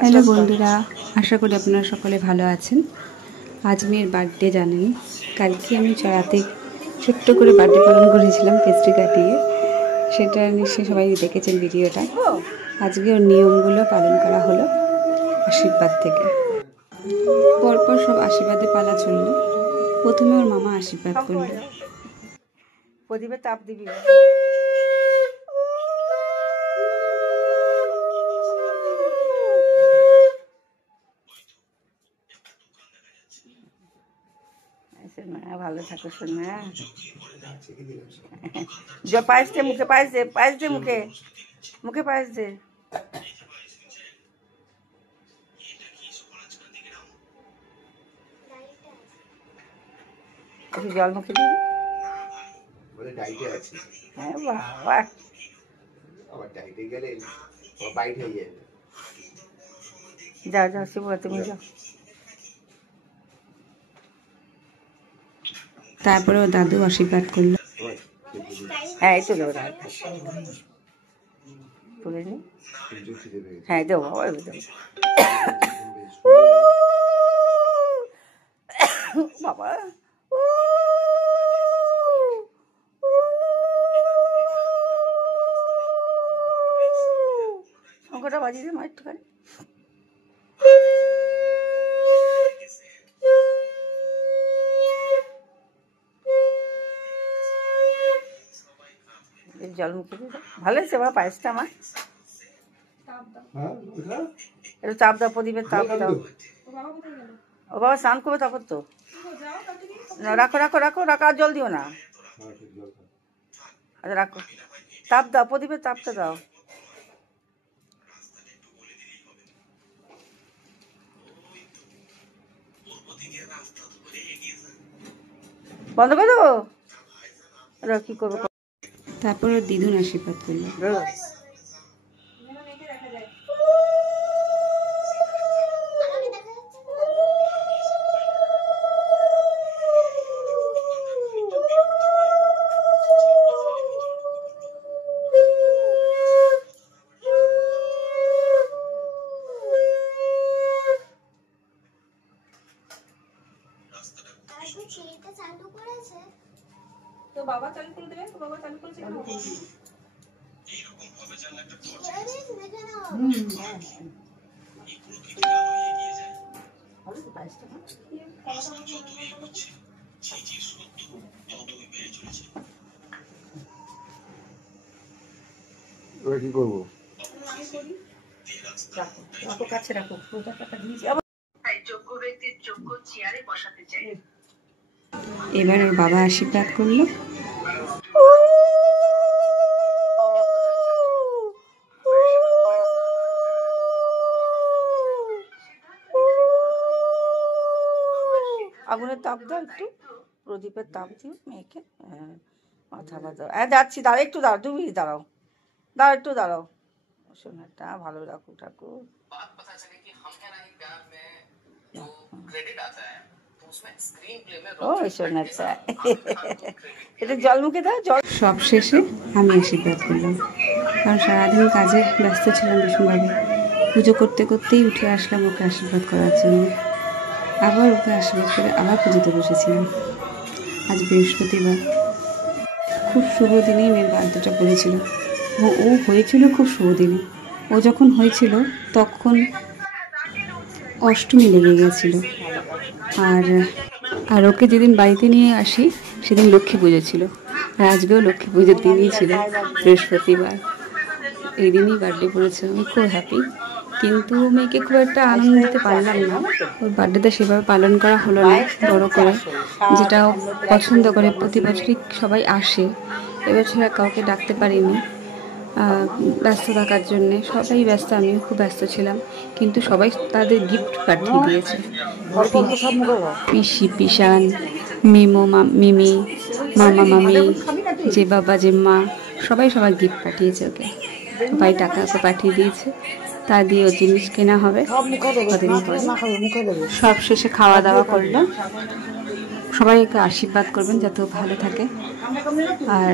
Hello বন্ধুরা, আশা করি আপনারা সকলে ভালো আছেন। আজ মেয়ের বার্থডে জানেন, কালকে আমি চড়াতে ছোট্ট করে বার্থডে পালন করেছিলাম পেস্ট্রি কাটিয়ে। সেটা নিশ্চয়ই সবাই দেখেছেন ভিডিওটা। আজকে ওর নিয়মগুলো পালন করা হলো আশীর্বাদ থেকে। পরপর সব আশীর্বাদে পালা চলল। প্রথমে ওর মামা আশীর্বাদ করল। প্রদীপে তাপ দিবি। ভালো থাকো শোনা। পায়েস দে মুখে, পায়েস দে, পায়েস দে মুখে, মুখে পায়েস দে। জল মুখে দিবি। হ্যাঁ বাবা, যাও যাও শিব, তুমি যাও। তারপরে ও দাদু আশীর্বাদ করলো। হ্যাঁ এই তো দেবো, তুলে নি। হ্যাঁ দেবো, বাবা দেবো। বাবা শঙ্করটা বাজিয়ে দে মা একটুখানি। জল মুখে দিয়ে দাও। ভালো হয়েছে বাবা পায়েসটা আমার। একটু চাপ দাও, প্রদীপের তাপ দাও। ও বাবা স্নান করবে তখন তো। রাখো রাখো রাখো রাখো, আর জল দিও না। আচ্ছা রাখো, তাপ দাও, প্রদীপের তাপটা দাও। বন্ধ করে দেবো, কি করবো। তারপর ওর দিদুন আশীর্বাদ করলো। তো বাবা চালু করে দেবে, তো বাবা চালু করেছে কেন? এইরকম ভাবে জানলে একটা খরচা আছে। কি করবো? রাখো কাছে রাখো, যোগ্য ব্যক্তির যোগ্য চেয়ারে বসাতে চাই। এবার ওর বাবা আশীর্বাদ করলো। আগুনের তাপ দাও একটু, প্রদীপের তাপ দিও মেয়েকে। হ্যাঁ মাথা বাঁধাও। হ্যাঁ যাচ্ছি, দাঁড়াও একটু, দাঁড়াও 2 মিনিট দাঁড়াও, দাঁড়াও একটু দাঁড়াও। সোনাটা ভালো রাখো ঠাকুর। ও সোনাটা, এটা জল মুখে দাও, জল। সব শেষে আমি আশীর্বাদ করলাম, কারণ সারাদিন কাজে ব্যস্ত ছিলাম ভীষণভাবে। পুজো করতে করতেই উঠে আসলাম ওকে আশীর্বাদ করার জন্য। আবার ওকে আশীর্বাদ করে আবার পুজোতে বসেছিলাম। আজ বৃহস্পতিবার, খুব শুভ দিনেই মেয়ের বার্থডেটা পড়েছিল। ও হয়েছিল খুব শুভ দিনে। ও যখন হয়েছিল তখন অষ্টমী লেগে গেছিলো। আর ওকে যেদিন বাড়িতে নিয়ে আসি সেদিন লক্ষ্মী পুজো ছিল। আর আজকেও লক্ষ্মী পুজোর দিনই ছিল, বৃহস্পতিবার। এই দিনই বার্থডে পড়েছে। আমি খুব হ্যাপি, কিন্তু মেয়েকে খুব একটা আনন্দ দিতে পারলাম না। ওর বার্থডেটা সেভাবে পালন করা হলো না বড় করে, যেটা ও পছন্দ করে। প্রতি বছরই সবাই আসে, এবছর কাউকে ডাকতে পারিনি ব্যস্ত থাকার জন্যে। সবাই ব্যস্ত, আমিও খুব ব্যস্ত ছিলাম। কিন্তু সবাই তাদের গিফট পাঠিয়ে দিয়েছে। পিসি, পিসান, মিমো, মিমি, মামা, মামি, যে বাবা, যে মা, সবাই সবার গিফট পাঠিয়েছে ওকে। সবাই টাকা ওকে পাঠিয়ে দিয়েছে, তা দিয়ে ও জিনিস কেনা হবে কদিন পরে। সব শেষে খাওয়া দাওয়া করলো। সবাই ওকে আশীর্বাদ করবেন যাতে ও ভালো থাকে। আর